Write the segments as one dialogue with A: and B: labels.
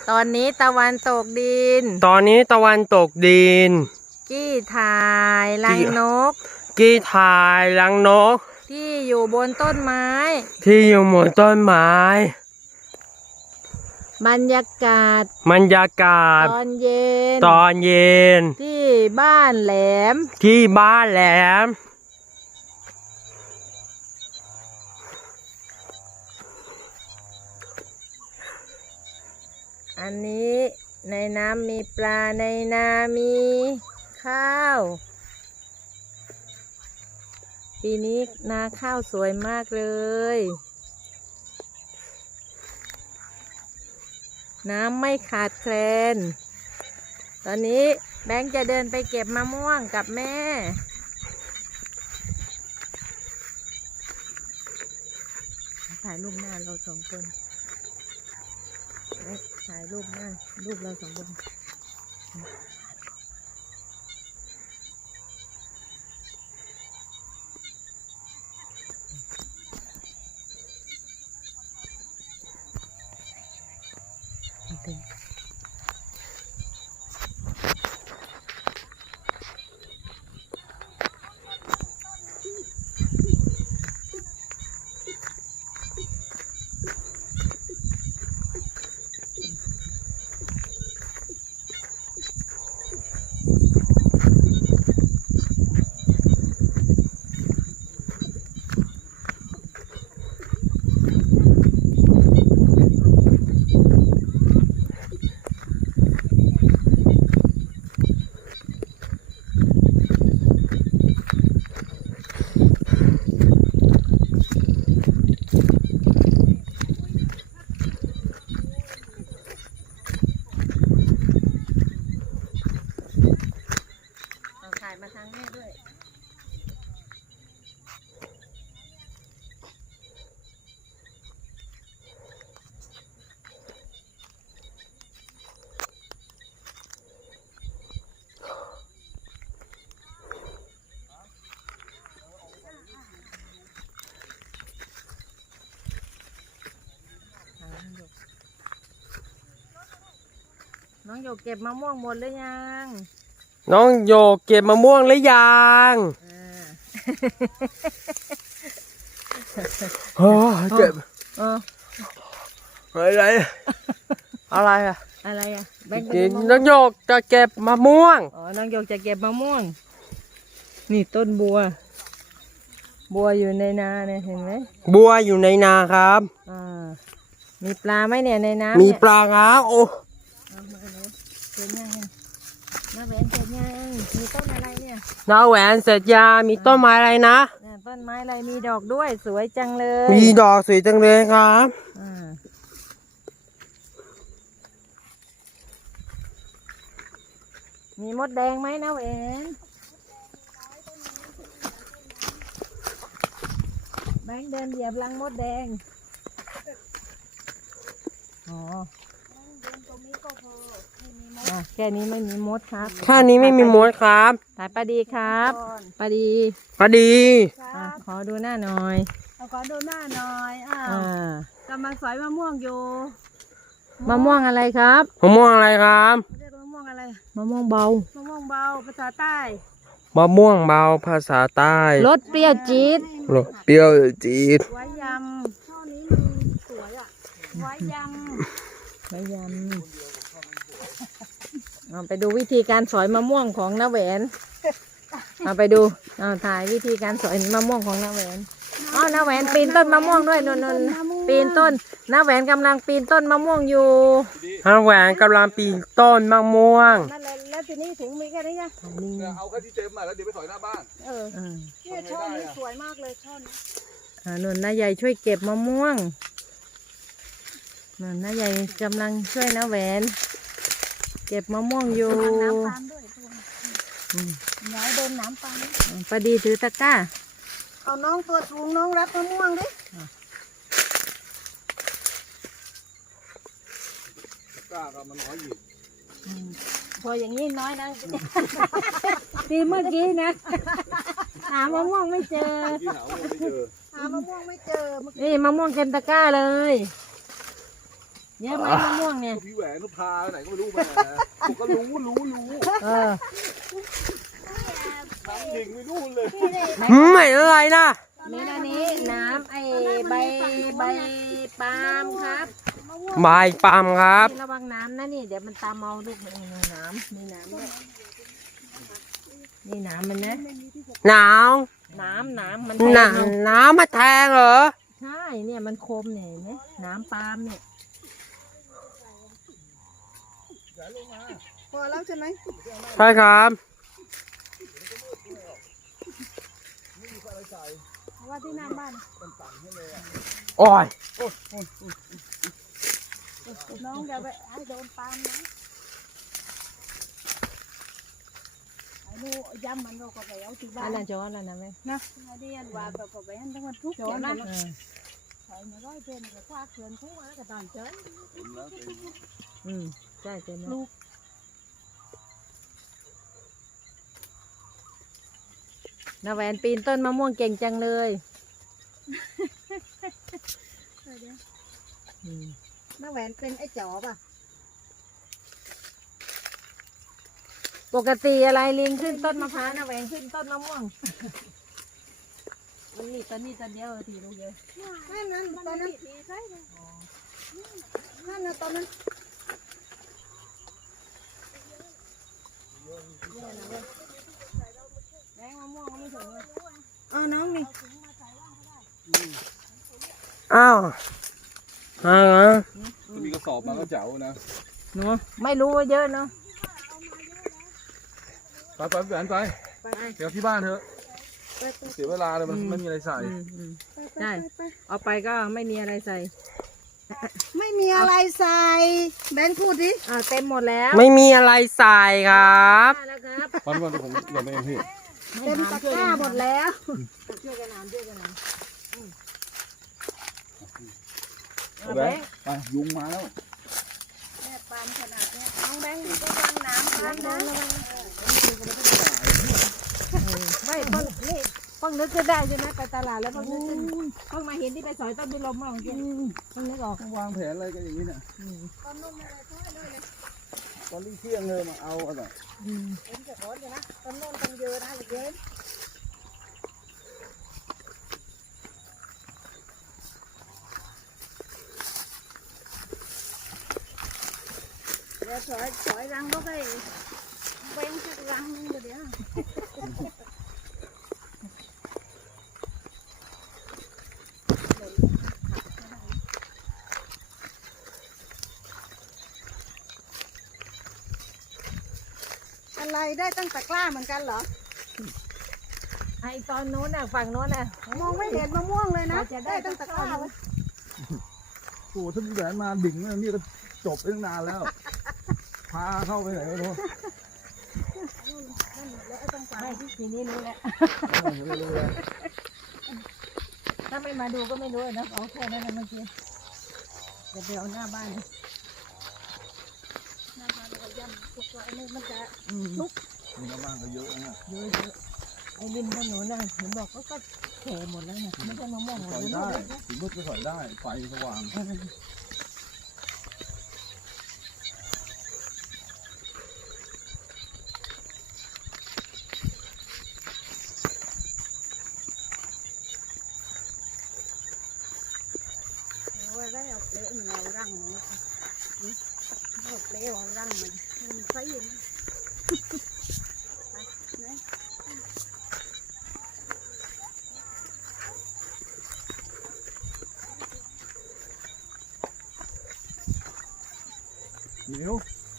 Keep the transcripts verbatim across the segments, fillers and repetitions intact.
A: ตอนนี้ตะวันตกดิน
B: ตอนนี้ตะวันตกดิน
A: กี้ถ่ายรังนก
B: กี้ถ่ายรังนก
A: ที่อยู่บนต้นไม้
B: ที่อยู่บนต้นไม้
A: บรรยากาศ
B: บรรยากาศ
A: ตอนเย็น
B: ตอนเย็น
A: ที่บ้านแหลม
B: ที่บ้านแหลม
A: อันนี้ในน้ำมีปลาในนามีข้าวปีนี้นาข้าวสวยมากเลยน้ำไม่ขาดแคลนตอนนี้แบงค์จะเดินไปเก็บมะม่วงกับแม่ถ่ายรูปหน้าเราสองคนถ่ายรูปหน้ารูปเราสองคนถ่ายมาทางนี้ด้วยน้องโยกเก็บมะม่วงหมดหรือยัง
B: น้องโยกเก็บมะม่วงหรือยังโอ้เก็บอะไรอะไรอะ
A: อะไรอะแบงค์
B: น้องโยกจะเก็บมะม่วง
A: อ๋อน้องโยกจะเก็บมะม่วงนี่ต้นบัวบัวอยู่ในนาเนี่ยเห็นไหม
B: บัวอยู่ในนาครับ
A: อ่ามีปลาไหมเนี่ยในน้ำ
B: มีปลาครับโอ้
A: เสร็จยังน้าแหวนเสร็จยังมีต้นอะไรเนี่ย
B: น้าแหวนเสร็จยามีต้นไม้อะไรนะ
A: ต้นไม้อะไรมีดอกด้วยสวยจังเลย
B: มีดอกสวยจังเลยครับ
A: มีมดแดงไหมน้าแหวนแบงค์เดินเหยียบรังมดแดงอ๋อแค่นี้ไม่มีมดครับ
B: แค่นี้ไม่มีมดครับ
A: ถ่ายปลาดีครับปลาดี
B: ปลาดี
A: ขอดูหน้าหน่อย
C: ขอดูหน้าหน่อยอ่ากำลังสอยมะม่วงอยู่
A: มะม่วงอะไรครับ
B: มะม่วงอะไรครับ
C: เรียกมะม่วงอะไร
A: มะม่วงเบาม
C: ะม่วงเบาภาษาใต้
B: มะม่วงเบาภาษาใต้
A: รสเปรี้ยวจี๊ด
B: รสเปรี้ยวจี๊ด
C: ไว้ยำช่อนี้มันสวยอ่ะไว้ย
A: ำไว้ยำเอาไปดูวิธีการสอยมะม่วงของน้าแหวนเอาไปดูเอาถ่ายวิธีการสอยมะม่วงของน้าแหวนอ๋อน้าแหวนปีนต้นมะม่วงด้วยนนๆปีนต้นน้าแหวนกำลังปีนต้นมะม่วงอยู่
B: น้าแหวนกำลังปีนต้นมะม่วง
C: นั่นแหละแล้วทีนี้ถึงมีแค่นี้นะ
D: เอาแค่ที่เต็มมาแล้วเดี๋ยวไปสอยหน้าบ้าน
C: เออเนี่ยช่อนี้สวยมากเลยช่อนี้
A: อ่านนน้าใหญ่ช่วยเก็บมะม่วงนนน้าใหญ่กำลังช่วยน้าแหวนเก็บมะม่วงอยู่
C: น้ำปานด้วยน้อยโดนน้ำปาน
A: ปลาดีถือตะกร้า
C: เอาน้องตัวสูงน้องรับมะม่วงดิ
D: ตะกร้าก็มันน้อยอยู่
C: พออย่างนี้น้อยนะทีเมื่อกี้นะหามะม่วงไม่เจอหามะม่วงไม่เจอ
A: นี่มะม่วงเต็มตะกร้าเลยเยอะไหมมะม่วงเนี่ย
D: พี่แหวนนุพาไหนก็ไม่รู้แหมผมก็รู้รู้รู้
A: เออ
D: น้ำยิงไม่รู้เลย
B: ไม่อะไรนะ
A: นี่นะนี้น้ำไอ้ใบใบปาล์มครับ
B: ใบปาล์มครับ
A: นี่ระวังน้ำนะนี่เดี๋ยวมันตามเมาลูกมันมีน้ำมีน้ำด้วยนี่น้ำมันนะ
B: หนาว
A: น้ำน้ำมัน
B: หนา
A: แทง
B: น้ำมาแทงเหรอ
A: ใช่เนี่ยมันคมเนี่ยเห็นไหมน้ำปาล์มเนี่ย
C: พอแล้วใช่ไหม
B: ใช่ครับ
C: ว่าที่หน้าบ้าน
B: โอ้ย
C: น้องอย่าไปให้โดนปาล์มนะไอ้ดูย้ำมันเราก็ไปเอาที่บ้า
A: อั
C: น
A: นนั้นจอแล้วนะแม่
C: นะไอ้เดียนว่าแบบก็ไปให้ทั้งวันทุกข์นะ
A: เออ
C: ใส่มาร้อยเป็นก็คว้าเขื่อนคู่แล้วก็ตอนเจอ
A: อืมใช่เต็มแล้ว
C: ลูก
A: นาแหวนปีนต้นมะม่วงเก่งจังเลยอืม
C: น้าแหวนเป็นไอ้จ๋อป่ะ
A: ปกติอะไรลิงขึ้นต้นมะพร้าวนาแหวนขึ้นต้นมะม่วงมันมีต้นนี้ต้นเดียวทีลูกเยอะ
C: นั่นนั่นตอนนั้นนั่นนะตอนนั้น
A: แดงมะม่วงก็ไม่ถึงเลย
C: อ๋อน้องนี่
B: อ้าวอ้าว
D: ถ้ามีกระสอบมาก็เจ๋วนะ
A: เนาะไม่รู้ว่าเยอะเนาะ
D: ไปไปพี่แหวนไปเดี๋ยวที่บ้านเถอะเสียเวลาเลยมันไม่มีอะไรใส่
A: อืมอืมใช่เอาไปก็ไม่มีอะไรใส่
C: ไม่มีอะไรใส่แบนพูดดิ
A: อ่าเต็มหมดแล้ว
B: ไม่มีอะไรใส่ครับ
A: ได้แล้วครับ
D: วันวันผมเดี๋ยวไปเองพี่
C: เต็มตะกร้าหมดแล้ว
A: ช่วยกันน้ำช่วยกันน้ำ
D: เอาแหวนไปยุงมาแล้ว
C: แม่ปานขนาดนี้น้องแบงค์ก็วางน้ำครับนะ
A: ไม่เพิ่งนี่เพิ่งนึกขึ้นได้ใช่ไหมไปตลาดแล้วเพิ่งนึกขึ้นเพิ่งมาเห็นที่ไปสอยต้นบุญลมมาของเจ๊เพิ่งนึกออก
D: วางแผนอะไรกันอย่างนี้เนี่ยตอนนี้เที่ยงเลยมาเอาอะไร
A: อืม
C: เอ็มจะขอจะนะต้นโน้นต้นเยอะนะเย็นเดี๋ยวสอยสอยรังก็ไปเว้งสักรังนึงเดี๋ยวอะไรได้ตั้งแต่กล้าเหมือนกันเหรอ
A: ไอตอนโน้นน่ะฝั่งโน้นน่ะ
C: มองไม่เห็นมะม่วงเลยนะได้ตั้งแต่กล้าเลย
D: โอ้ถ้าพี่แหวนมาดิ่งเรื่องนี้ก็จบไปตั้งนานแล้ว พาเข้าไปไหนไม่รู้
A: ไม่ทีนี้รู้แล้ว
D: ไม่รู้เลย
A: ถ้าไม่มาดูก็ไม่รู้นะเอาแค่นั้นนะเมื่อกี้เดี๋ยวไปเอาหน้าบ้าน
C: หน้าบ้านเราย่ำพวกเราอันนี้มันจะ
A: อืม
D: มีน้ำบ้านก็เยอะนะ
A: เยอะเยอะไอ้ริมถนนน่ะเห็นบอกก็ก็แฉหมดแล้วเนี่ยไม่ใช่มะม่วงหร
D: ถ
A: อก
D: อย
A: มัน
D: ได้
A: เล็กนะ
D: ถึงมืดก็ถอยได้ ไฟสว่าง
A: เออ
C: ว่าได้เอาเปลมันเอารังมันเอาเปลเอารังมันมันไฟอยู่นะ
D: เหนียว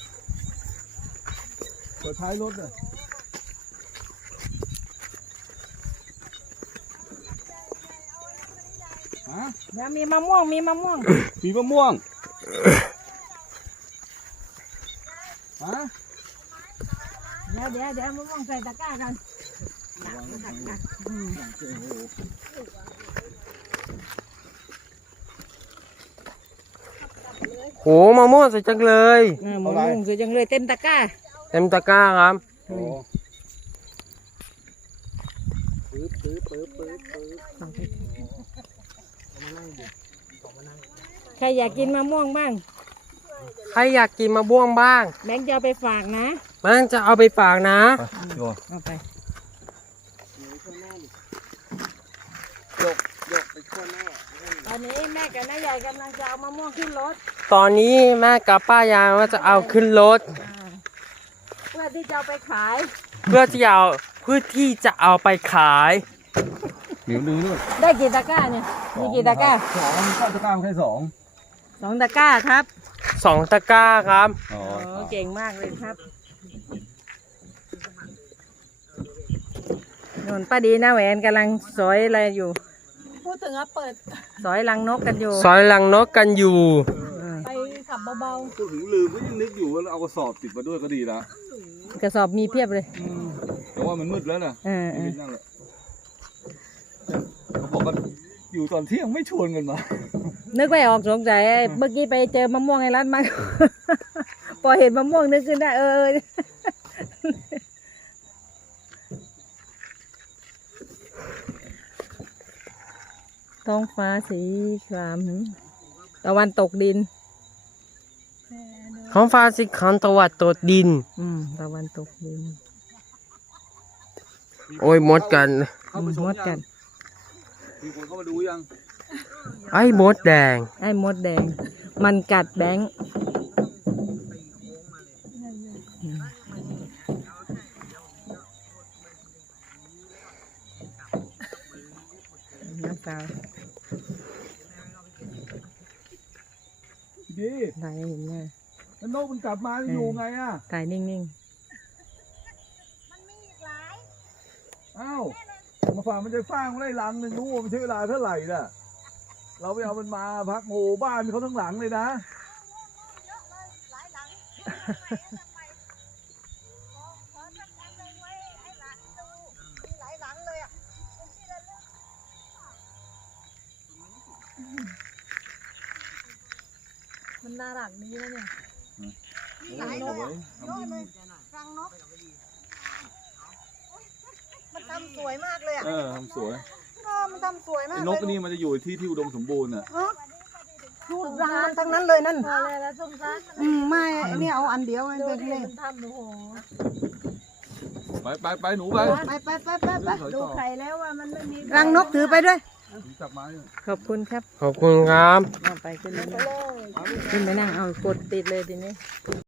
D: เปิดท้ายรถเลยฮะ
A: เดี๋ยวมีมะม่วงมีมะม่วง
D: มีมะม่วงฮะ
A: เดี๋ยวเดี๋ยวเดี๋ยวมะม่วงใส่ตะกร้ากัน
B: โหมะม่วงสวยจังเลย
A: อ่ามะม่วงสวยจังเลยเต็มตะกร้า
B: เต็มตะกร้าครับ
D: โอ้ปึ๊บปึ๊บปึ๊บปึ๊บปึ๊บ
A: ใครอยากกินมะม่วงบ้าง
B: ใครอยากกินมะม่วงบ้าง
A: แบงค์จะเอาไปฝากนะ
B: มันจะเอาไปฝากนะ
D: โย
A: เอาไป
D: โยกโยกไปช่วยแม่
A: ตอนนี้แม่กับน้าใหญ่กำลังจะเอามะม่วงขึ้นรถ
B: ตอนนี้แม่กับป้ายายว่าจะเอาขึ้นรถ
A: อ่าเพื่อที่จะเอาไปขาย
B: เพื่อที่เอาเพื่อที่จะเอาไปขาย
D: เหนียวนึงด้วย
A: ได้กี่ตะกร้าเนี่ยมีกี่ตะกร้า
D: สองข้าวตะกร้าแค่สอง
A: สองตะกร้าครับ
B: สองตะกร้าครับ
D: อ๋อ
A: โอ้เก่งมากเลยครับนนป้าดีน้าแหวนกำลังสอยอะไรอยู่
C: พูดถึงว่าเปิด
A: สอยรังนกกันอยู่
B: ซอยลังนกกันอยู่
A: อืม
C: ไปขับเบา
D: พูดถึงลืมก็ยังนึกอยู่ว่าเอากระสอบติดมาด้วยก็ดีละ
A: กระสอบมีเพียบเลย
D: แต่ว่ามันมืดแล้วนะ
A: เออเออ
D: นั่นแหละเขาบอกว่าอยู่ตอนเที่ยงไม่ชวนกันมา
A: นึกไม่ออกสงสัยไอ้เมื่อกี้ไปเจอมะม่วงในร้านมา พอเห็นมะม่วงนึกขึ้นได้เออ ท้องฟ้าสีครามตะวันตกดิน
B: ท้องฟ้าสีขาวตะวันตกดิน
A: อืมตะวันตกดิน
B: โอ้ยมดกัน
D: เข้าไปช
A: ม
D: ม
A: ดกั
D: ยั
A: น
D: งมีคนเข้ามาดูยัง
B: ไอ้มดแดง
A: ไอ้มดแดง มันกัดแบงค์น้ำตา
D: ดี
A: ถ่ายให้เห็นหน้า
D: แล้วนกมันกลับมาจะอยู่ไงอ่ะ
A: ถ่ายนิ่ง
D: อ้าวมาฝากมันจะสร้างไร่ลังหนึ่งรู้ว่ามันใช้เวลาเท่าไหร่น่ะเราไปเอามันมาพักโหบ้านเขาทั้งหลังเลยนะ
C: ๆ มันน่ารักนี้นะเนี่ย
D: หลายนก
C: รังนก มันทำสวยมากเลยอ่ะ
D: เออทำสวย
C: เออมันทำสวยมาก
D: ไอ้
C: เลย
D: นกนี่มันจะอยู่ที่ที่อุดมสมบูรณ์อ่ะ
C: เนอะดูรังมันทั้งนั้นเลยนั่น
E: พอเลยแล้วสงสาร
C: อืมไม่ไอ้เนี่ยเอาอันเดียวไอ้
E: ดู
C: เป็น
E: ดิ
C: เลย
E: มันทำโอ้โห
D: ไปไปไปหนูไป
C: ไปไปไปไปไป
E: ดูไข่แล้วว่ามันไม่มี
C: รังนกถือไปด้วย
D: จับไม้อยู่
A: ๆ ขอบคุณครับ
B: ขอบคุณครับ
A: เอาไปขึ้นไปนั่งขึ้นไปนั่งเอากดติดเลยทีนี้